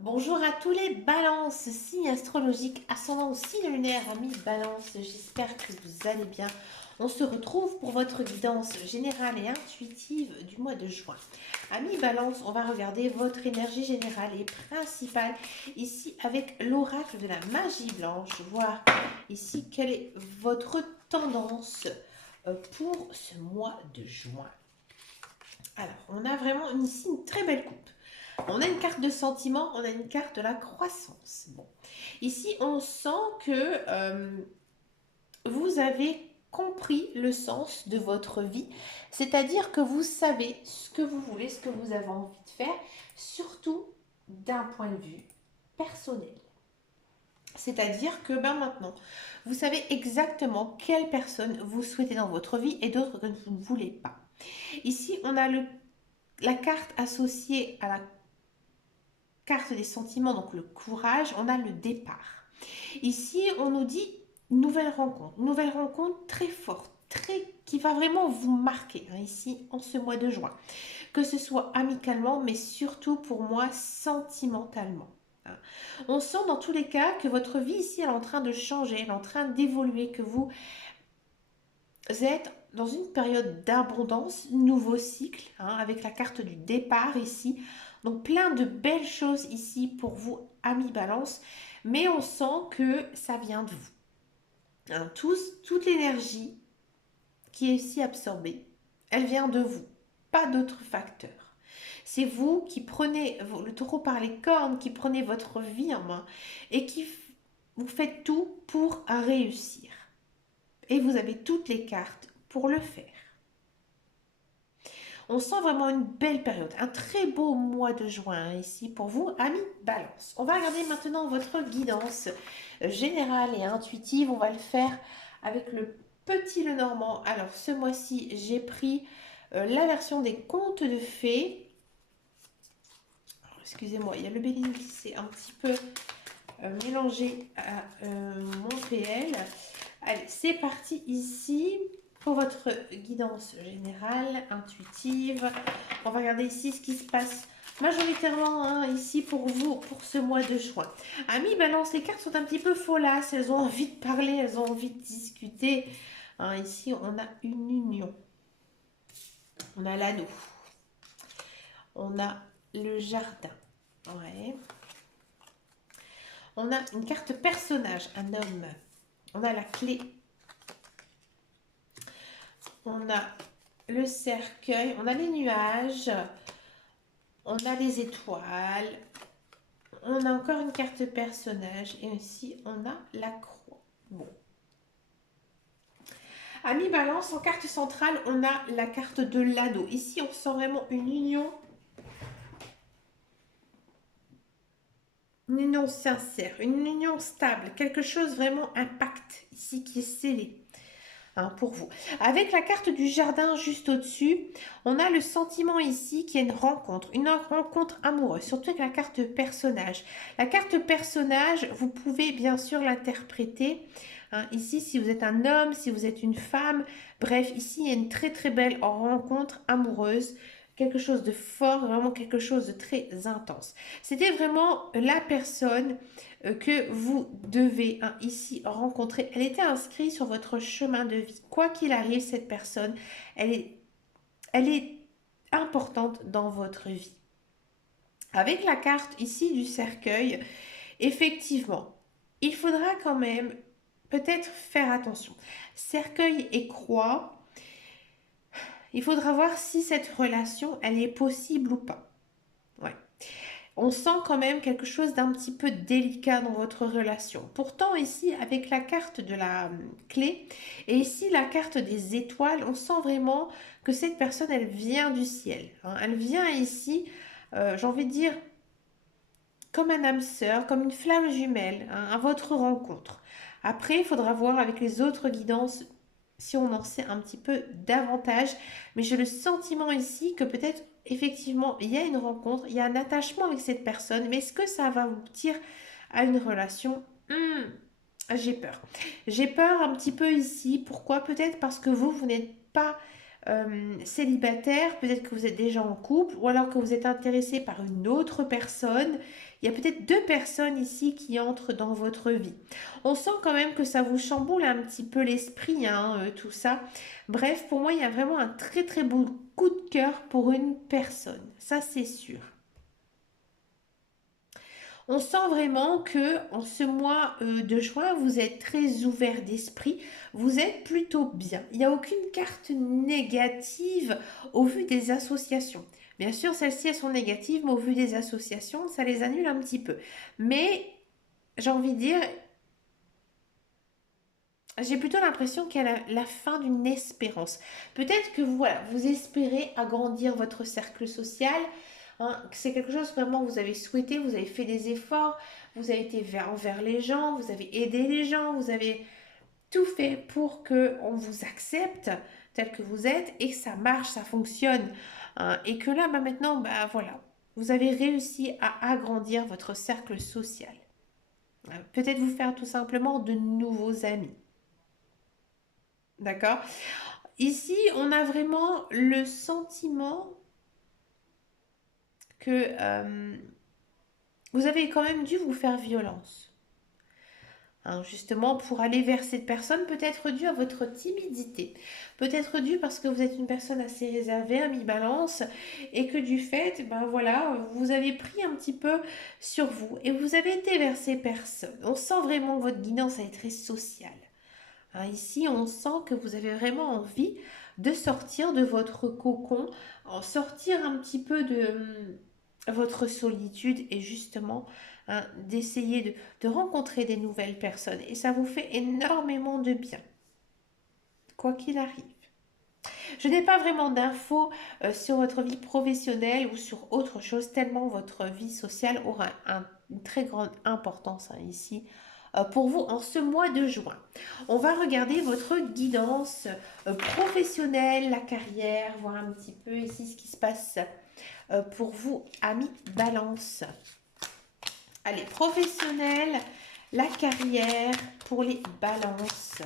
Bonjour à tous les balances, signes astrologiques, ascendant ou signe lunaire, amis balance, j'espère que vous allez bien. On se retrouve pour votre guidance générale et intuitive du mois de juin. Amis balance, on va regarder votre énergie générale et principale ici avec l'oracle de la magie blanche, voir ici quelle est votre tendance pour ce mois de juin. Alors, on a vraiment ici une très belle coupe. On a une carte de sentiment, on a une carte de la croissance. Bon. Ici, on sent que vous avez compris le sens de votre vie, c'est-à-dire que vous savez ce que vous voulez, ce que vous avez envie de faire, surtout d'un point de vue personnel. C'est-à-dire que maintenant, vous savez exactement quelle personne vous souhaitez dans votre vie et d'autres que vous ne voulez pas. Ici, on a la carte associée à la carte des sentiments, donc le courage, on a le départ. Ici, on nous dit nouvelle rencontre très forte, qui va vraiment vous marquer ici en ce mois de juin, que ce soit amicalement, mais surtout pour moi sentimentalement. On sent dans tous les cas que votre vie ici elle est en train de changer, elle est en train d'évoluer, que vous êtes dans une période d'abondance, nouveau cycle, avec la carte du départ ici. Donc plein de belles choses ici pour vous, amis balance, mais on sent que ça vient de vous. Toute l'énergie qui est ici absorbée, elle vient de vous, pas d'autres facteurs. C'est vous qui prenez le taureau par les cornes, qui prenez votre vie en main et qui vous faites tout pour réussir. Et vous avez toutes les cartes pour le faire. On sent vraiment une belle période, un très beau mois de juin ici pour vous, amis balance. On va regarder maintenant votre guidance générale et intuitive. On va le faire avec le petit Lenormand. Alors ce mois-ci, j'ai pris la version des contes de fées. Excusez-moi, il y a le Béline qui s'est un petit peu mélangé à mon PL. Allez, c'est parti ici pour votre guidance générale, intuitive. On va regarder ici ce qui se passe majoritairement ici pour vous, pour ce mois de juin. Amis, balance, les cartes sont un petit peu follasses, elles ont envie de parler, elles ont envie de discuter. Ici, on a une union. On a l'anneau. On a le jardin. Ouais. On a une carte personnage, un homme. On a la clé. On a le cercueil, on a les nuages, on a les étoiles, on a encore une carte personnage et aussi on a la croix. Bon. Amis balance, en carte centrale, on a la carte de l'ado. Ici, on sent vraiment une union sincère, une union stable, quelque chose vraiment impact ici qui est scellé. Pour vous. Avec la carte du jardin juste au-dessus, on a le sentiment ici qui est une rencontre amoureuse, surtout avec la carte personnage. La carte personnage, vous pouvez bien sûr l'interpréter. Ici, si vous êtes un homme, si vous êtes une femme, bref, ici, il y a une très très belle rencontre amoureuse. Quelque chose de fort, vraiment quelque chose de très intense. C'était vraiment la personne que vous devez ici rencontrer. Elle était inscrite sur votre chemin de vie. Quoi qu'il arrive, cette personne, elle est importante dans votre vie. Avec la carte ici du cercueil, effectivement, il faudra quand même peut-être faire attention. Cercueil et croix, il faudra voir si cette relation, elle est possible ou pas. Ouais. On sent quand même quelque chose d'un petit peu délicat dans votre relation. Pourtant, ici, avec la carte de la clé et ici la carte des étoiles, on sent vraiment que cette personne, elle vient du ciel. Elle vient ici, j'ai envie de dire, comme un âme sœur, comme une flamme jumelle, à votre rencontre. Après, il faudra voir avec les autres guidances si on en sait un petit peu davantage. Mais j'ai le sentiment ici que peut-être effectivement il y a une rencontre, il y a un attachement avec cette personne. Mais est-ce que ça va vous dire à une relation? J'ai peur. J'ai peur un petit peu ici. Pourquoi? Peut-être parce que vous n'êtes pas célibataire, peut-être que vous êtes déjà en couple, ou alors que vous êtes intéressé par une autre personne. Il y a peut-être deux personnes ici qui entrent dans votre vie. On sent quand même que ça vous chamboule un petit peu l'esprit, hein, tout ça. Bref, pour moi, il y a vraiment un très très beau coup de cœur pour une personne. Ça, c'est sûr. On sent vraiment que en ce mois de juin, vous êtes très ouvert d'esprit, vous êtes plutôt bien. Il n'y a aucune carte négative au vu des associations. Bien sûr, celles-ci, elles sont négatives, mais au vu des associations, ça les annule un petit peu. Mais j'ai envie de dire, j'ai plutôt l'impression qu'il y a la fin d'une espérance. Peut-être que vous, voilà, vous espérez agrandir votre cercle social. Hein, que c'est quelque chose que vraiment vous avez souhaité, vous avez fait des efforts, vous avez été envers les gens, vous avez aidé les gens, vous avez tout fait pour que on vous accepte tel que vous êtes et que ça marche, ça fonctionne. Hein, et que là, bah, maintenant, bah, voilà, vous avez réussi à agrandir votre cercle social. Peut-être vous faire tout simplement de nouveaux amis. D'accord? Ici, on a vraiment le sentiment que vous avez quand même dû vous faire violence. Hein, justement, pour aller vers cette personne, peut-être dû à votre timidité, peut-être dû parce que vous êtes une personne assez réservée, à mi-balance, et que du fait, ben voilà, vous avez pris un petit peu sur vous et vous avez été vers ces personnes. On sent vraiment que votre guidance est très sociale. Hein, ici, on sent que vous avez vraiment envie de sortir de votre cocon, en sortir un petit peu de votre solitude et justement hein, d'essayer de rencontrer des nouvelles personnes. Et ça vous fait énormément de bien, quoi qu'il arrive. Je n'ai pas vraiment d'infos sur votre vie professionnelle ou sur autre chose, tellement votre vie sociale aura une très grande importance hein, ici pour vous en ce mois de juin. On va regarder votre guidance professionnelle, la carrière, voir un petit peu ici ce qui se passe pour vous, amis Balance. Allez, professionnel, la carrière pour les Balances.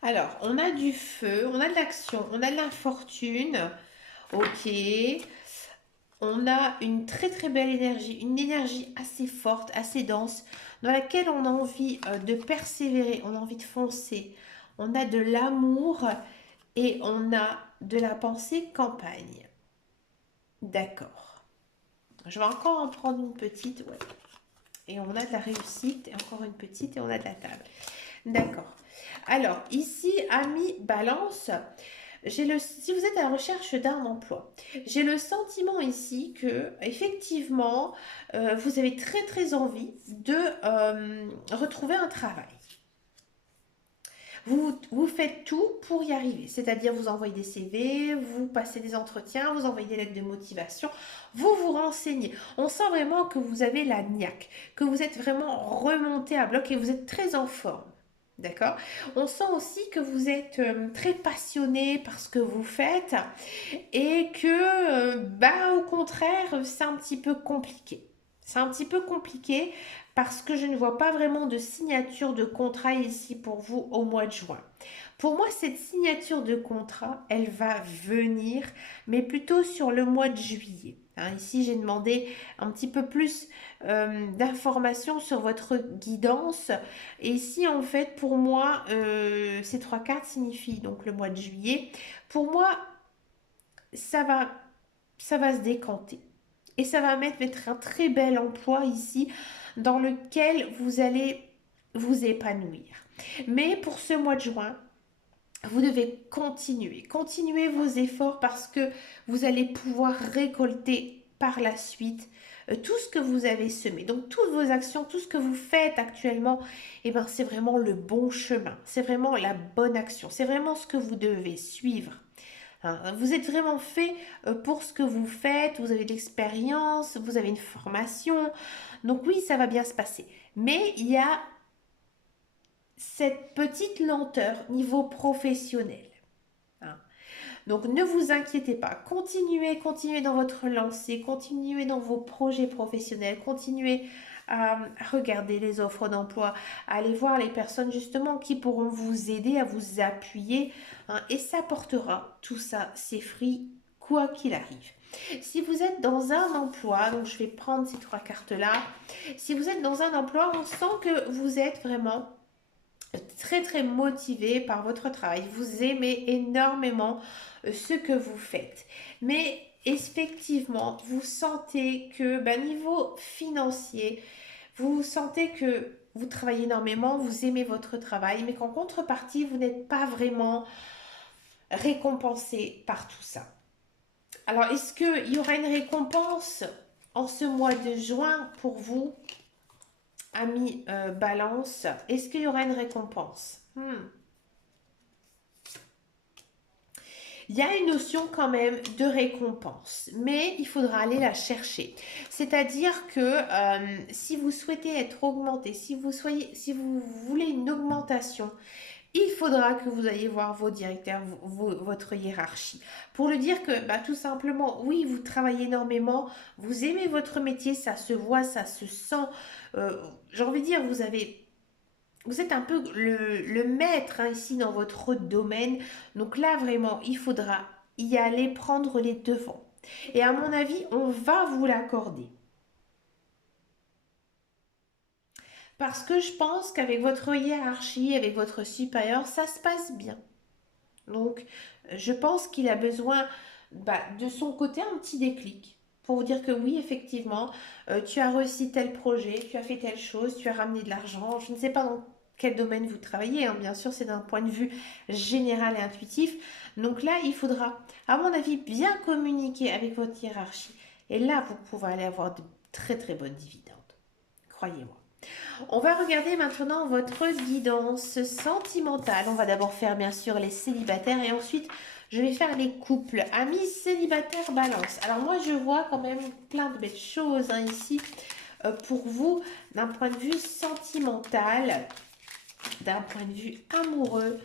Alors, on a du feu, on a de l'action, on a de l'infortune. Ok. On a une très très belle énergie, une énergie assez forte, assez dense, dans laquelle on a envie de persévérer, on a envie de foncer. On a de l'amour et on a de la pensée campagne. D'accord. Je vais encore en prendre une petite, ouais. Et on a de la réussite, et encore une petite, et on a de la table. D'accord. Alors, ici, ami Balance, si vous êtes à la recherche d'un emploi, j'ai le sentiment ici que, effectivement, vous avez très très envie de retrouver un travail. Vous faites tout pour y arriver, c'est-à-dire vous envoyez des CV, vous passez des entretiens, vous envoyez des lettres de motivation, vous vous renseignez. On sent vraiment que vous avez la niaque, que vous êtes vraiment remonté à bloc et vous êtes très en forme. D'accord? On sent aussi que vous êtes très passionné par ce que vous faites et que, bah, au contraire, c'est un petit peu compliqué. C'est un petit peu compliqué parce que je ne vois pas vraiment de signature de contrat ici pour vous au mois de juin. Pour moi, cette signature de contrat, elle va venir, mais plutôt sur le mois de juillet. Hein, ici, j'ai demandé un petit peu plus d'informations sur votre guidance. Et ici, en fait, pour moi, ces trois cartes signifient donc le mois de juillet. Pour moi, ça va, ça va se décanter. Et ça va mettre un très bel emploi ici dans lequel vous allez vous épanouir. Mais pour ce mois de juin, vous devez continuer vos efforts parce que vous allez pouvoir récolter par la suite tout ce que vous avez semé. Donc toutes vos actions, tout ce que vous faites actuellement, eh ben, c'est vraiment le bon chemin, c'est vraiment la bonne action, c'est vraiment ce que vous devez suivre. Hein, vous êtes vraiment fait pour ce que vous faites, vous avez de l'expérience, vous avez une formation, donc oui, ça va bien se passer. Mais il y a cette petite lenteur niveau professionnel. Hein. Donc ne vous inquiétez pas, continuez dans votre lancée, continuez dans vos projets professionnels, continuez regarder les offres d'emploi, à aller voir les personnes justement qui pourront vous aider, à vous appuyer, hein, et ça portera tout ça, ses fruits, quoi qu'il arrive. Si vous êtes dans un emploi, donc je vais prendre ces trois cartes-là, si vous êtes dans un emploi, on sent que vous êtes vraiment très très motivé par votre travail. Vous aimez énormément ce que vous faites. Mais effectivement, vous sentez que niveau financier, vous sentez que vous travaillez énormément, vous aimez votre travail, mais qu'en contrepartie, vous n'êtes pas vraiment récompensé par tout ça. Alors, est-ce qu'il y aura une récompense en ce mois de juin pour vous, amis Balance? Est-ce qu'il y aura une récompense? Il y a une notion quand même de récompense, mais il faudra aller la chercher. C'est-à-dire que si vous souhaitez être augmenté, si vous voulez une augmentation, il faudra que vous ayez voir vos directeurs, votre hiérarchie, pour le dire que tout simplement, oui, vous travaillez énormément, vous aimez votre métier, ça se voit, ça se sent. J'ai envie de dire, vous êtes un peu le maître, hein, ici dans votre domaine. Donc là, vraiment, il faudra y aller prendre les devants. Et à mon avis, on va vous l'accorder. Parce que je pense qu'avec votre hiérarchie, avec votre supérieur, ça se passe bien. Donc, je pense qu'il a besoin de son côté un petit déclic pour vous dire que oui, effectivement, tu as réussi tel projet, tu as fait telle chose, tu as ramené de l'argent. Je ne sais pas dans quel domaine vous travaillez, hein. Bien sûr, c'est d'un point de vue général et intuitif. Donc là, il faudra, à mon avis, bien communiquer avec votre hiérarchie. Et là, vous pouvez aller avoir de très très bonnes dividendes. Croyez-moi. On va regarder maintenant votre guidance sentimentale. On va d'abord faire bien sûr les célibataires et ensuite je vais faire les couples. Amis célibataires Balance. Alors moi je vois quand même plein de belles choses, hein, ici pour vous d'un point de vue sentimental, d'un point de vue amoureux.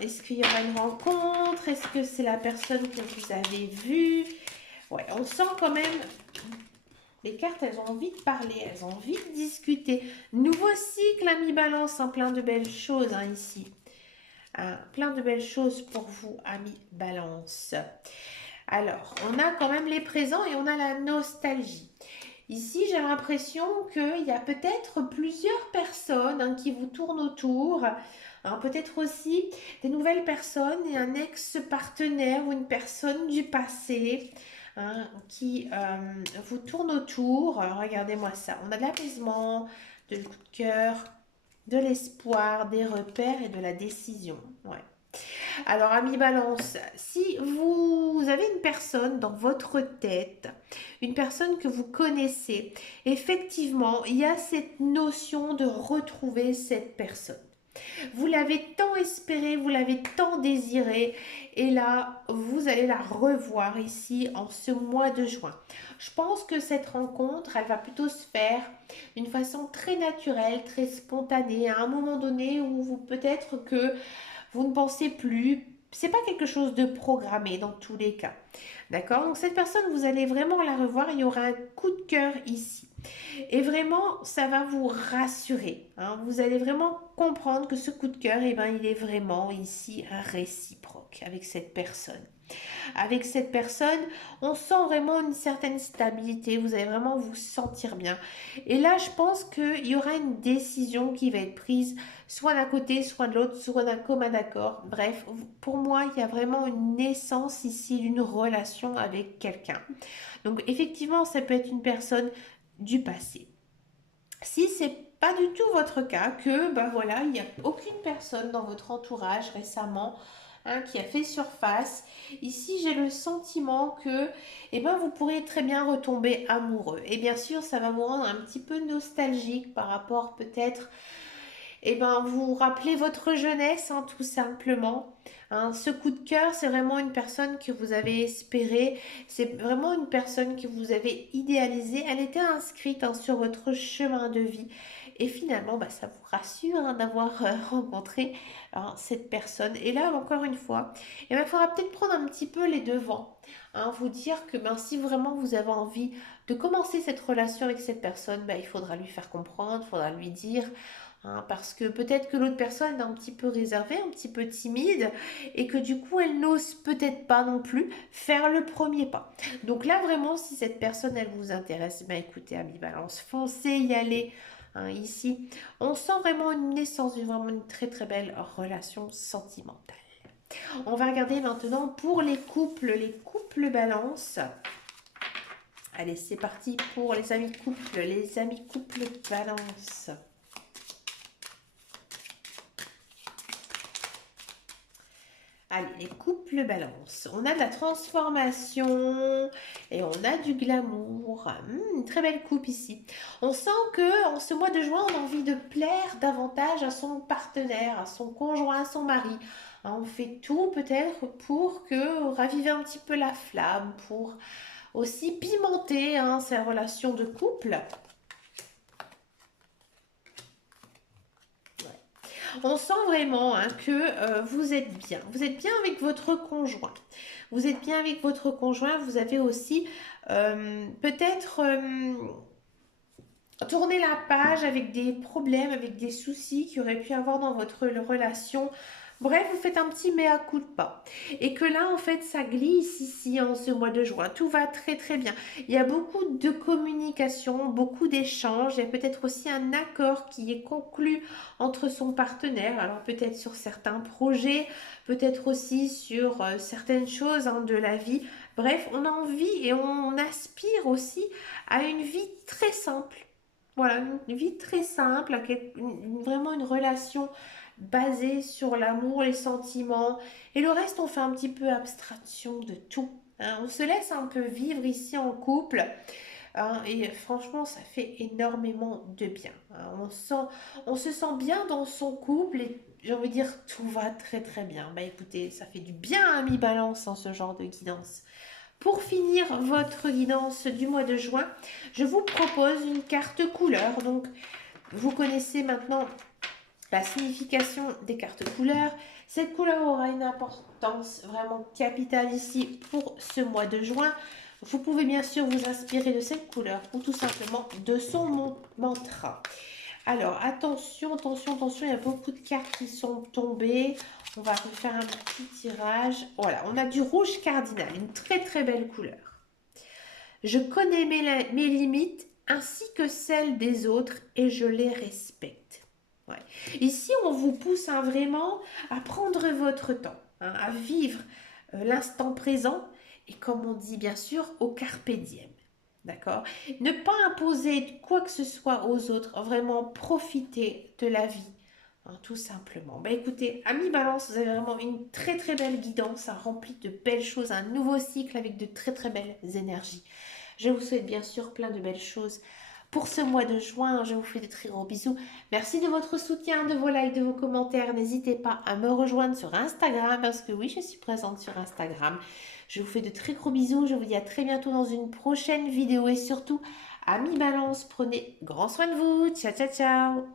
Est-ce qu'il y aura une rencontre? Est-ce que c'est la personne que vous avez vue? Ouais, on sent quand même. Les cartes, elles ont envie de parler, elles ont envie de discuter. Nouveau cycle, ami Balance, hein, plein de belles choses, hein, ici. Plein de belles choses pour vous, ami Balance. Alors, on a quand même les présents et on a la nostalgie. Ici, j'ai l'impression qu'il y a peut-être plusieurs personnes, hein, qui vous tournent autour. Peut-être aussi des nouvelles personnes et un ex-partenaire ou une personne du passé, hein, qui vous tourne autour. Regardez-moi ça. On a de l'apaisement, de coup de cœur, de l'espoir, des repères et de la décision. Ouais. Alors, ami Balance, si vous avez une personne dans votre tête, une personne que vous connaissez, effectivement, il y a cette notion de retrouver cette personne. Vous l'avez tant espéré, vous l'avez tant désiré, et là, vous allez la revoir ici en ce mois de juin. Je pense que cette rencontre, elle va plutôt se faire d'une façon très naturelle, très spontanée, à un moment donné où vous peut-être que vous ne pensez plus. C'est pas quelque chose de programmé dans tous les cas. D'accord? Donc cette personne, vous allez vraiment la revoir. Il y aura un coup de cœur ici. Et vraiment, ça va vous rassurer, hein. Vous allez vraiment comprendre que ce coup de cœur, il est vraiment ici réciproque avec cette personne. Avec cette personne, on sent vraiment une certaine stabilité, vous allez vraiment vous sentir bien. Et là, je pense qu'il y aura une décision qui va être prise, soit d'un côté, soit de l'autre, soit d'un commun accord. Bref, pour moi, il y a vraiment une naissance ici d'une relation avec quelqu'un. Donc effectivement, ça peut être une personne du passé. Si c'est pas du tout votre cas, que voilà, il n'y a aucune personne dans votre entourage récemment, hein, qui a fait surface. Ici, j'ai le sentiment que vous pourrez très bien retomber amoureux. Et bien sûr, ça va vous rendre un petit peu nostalgique par rapport peut-être, vous rappelez votre jeunesse, hein, tout simplement. Hein, ce coup de cœur, c'est vraiment une personne que vous avez espérée, c'est vraiment une personne que vous avez idéalisée. Elle était inscrite, hein, sur votre chemin de vie. Et finalement, bah, ça vous rassure hein, d'avoir rencontré hein, cette personne. Et là, encore une fois, il faudra peut-être prendre un petit peu les devants. Hein, vous dire que ben, si vraiment vous avez envie de commencer cette relation avec cette personne, ben, il faudra lui faire comprendre, il faudra lui dire. Hein, parce que peut-être que l'autre personne est un petit peu réservée, un petit peu timide, et que du coup elle n'ose peut-être pas non plus faire le premier pas. Donc là vraiment, si cette personne elle vous intéresse, ben écoutez, Ami Balance, foncez y aller. Hein, ici, on sent vraiment une naissance, vraiment une très très belle relation sentimentale. On va regarder maintenant pour les couples balance. Allez, c'est parti pour les amis couples balance. Allez, les couples balance. On a de la transformation et on a du glamour. Une très belle coupe ici. On sent que en ce mois de juin, on a envie de plaire davantage à son partenaire, à son conjoint, à son mari. Hein, on fait tout peut-être pour que raviver un petit peu la flamme, pour aussi pimenter hein, ces relations de couple. On sent vraiment hein, que vous êtes bien. Vous êtes bien avec votre conjoint. Vous êtes bien avec votre conjoint. Vous avez aussi peut-être tourné la page avec des problèmes, avec des soucis qu'il y aurait pu avoir dans votre relation. Bref, vous faites un petit mea culpa. Et que là, en fait, ça glisse ici en ce mois de juin. Tout va très très bien. Il y a beaucoup de communication, beaucoup d'échanges. Il y a peut-être aussi un accord qui est conclu entre son partenaire. Alors peut-être sur certains projets, peut-être aussi sur certaines choses hein, de la vie. Bref, on a envie et on aspire aussi à une vie très simple. Voilà, une vie très simple, vraiment une relation basée sur l'amour, les sentiments. Et le reste, on fait un petit peu abstraction de tout. Hein. On se laisse un peu vivre ici en couple. Hein, et franchement, ça fait énormément de bien. Hein. On se sent bien dans son couple et j'ai envie de dire tout va très très bien. Bah écoutez, ça fait du bien à mi-balance en ce genre de guidance. Pour finir votre guidance du mois de juin, je vous propose une carte couleur. Donc, vous connaissez maintenant la signification des cartes couleurs. Cette couleur aura une importance vraiment capitale ici pour ce mois de juin. Vous pouvez bien sûr vous inspirer de cette couleur ou tout simplement de son mantra. Alors, attention, attention, attention, il y a beaucoup de cartes qui sont tombées. On va refaire un petit tirage. Voilà, on a du rouge cardinal, une très très belle couleur. Je connais mes limites ainsi que celles des autres et je les respecte. Ouais. Ici, on vous pousse hein, vraiment à prendre votre temps, hein, à vivre l'instant présent et comme on dit bien sûr, au carpe diem. D'accord? Ne pas imposer quoi que ce soit aux autres, vraiment profiter de la vie, hein, tout simplement. Bah écoutez, Ami Balance, vous avez vraiment une très très belle guidance, hein, remplie de belles choses, un nouveau cycle avec de très très belles énergies. Je vous souhaite bien sûr plein de belles choses pour ce mois de juin. Je vous fais de très gros bisous. Merci de votre soutien, de vos likes, de vos commentaires. N'hésitez pas à me rejoindre sur Instagram parce que oui, je suis présente sur Instagram. Je vous fais de très gros bisous. Je vous dis à très bientôt dans une prochaine vidéo et surtout, amis balance, prenez grand soin de vous. Ciao, ciao, ciao.